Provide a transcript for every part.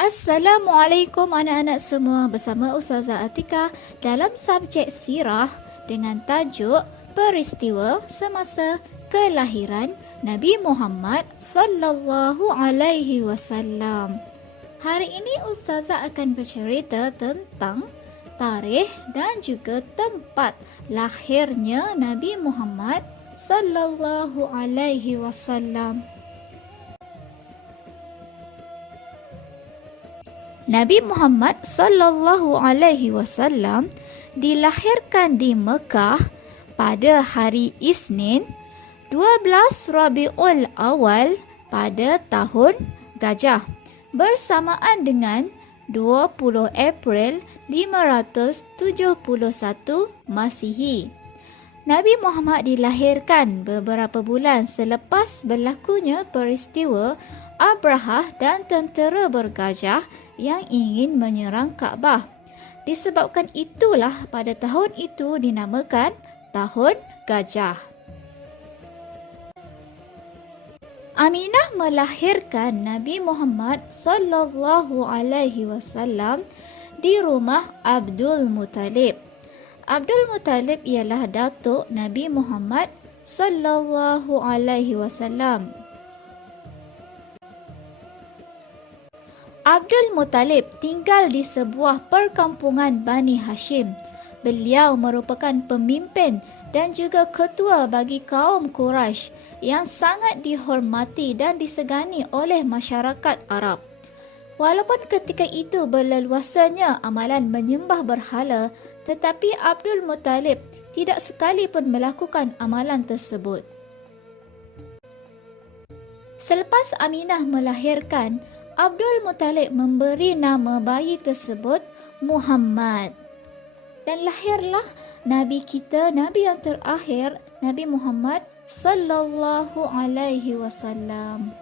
Assalamualaikum anak-anak semua, bersama Ustazah Atika dalam subjek sirah dengan tajuk peristiwa semasa kelahiran Nabi Muhammad sallallahu alaihi wasallam. Hari ini Ustazah akan bercerita tentang tarikh dan juga tempat lahirnya Nabi Muhammad sallallahu alaihi wasallam. Nabi Muhammad sallallahu alaihi wasallam dilahirkan di Mekah pada hari Isnin 12 Rabiul Awal pada tahun Gajah bersamaan dengan 20 April 571 Masihi. Nabi Muhammad dilahirkan beberapa bulan selepas berlakunya peristiwa Abrahah dan tentera bergajah yang ingin menyerang Kaabah. Disebabkan itulah pada tahun itu dinamakan Tahun Gajah. Aminah melahirkan Nabi Muhammad sallallahu alaihi wasallam di rumah Abdul Muttalib. Abdul Muttalib ialah datuk Nabi Muhammad sallallahu alaihi wasallam. Abdul Muttalib tinggal di sebuah perkampungan Bani Hashim. Beliau merupakan pemimpin dan juga ketua bagi kaum Quraisy yang sangat dihormati dan disegani oleh masyarakat Arab. Walaupun ketika itu berleluasanya amalan menyembah berhala, tetapi Abdul Muttalib tidak sekalipun melakukan amalan tersebut. Selepas Aminah melahirkan, Abdul Muttalib memberi nama bayi tersebut Muhammad. Dan lahirlah Nabi kita, Nabi yang terakhir, Nabi Muhammad sallallahu alaihi wasallam.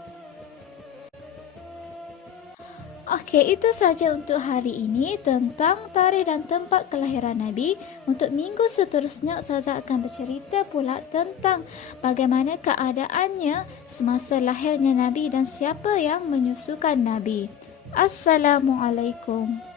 Okey, itu saja untuk hari ini tentang tarikh dan tempat kelahiran Nabi. Untuk minggu seterusnya, Ustazah akan bercerita pula tentang bagaimana keadaannya semasa lahirnya Nabi dan siapa yang menyusukan Nabi. Assalamualaikum.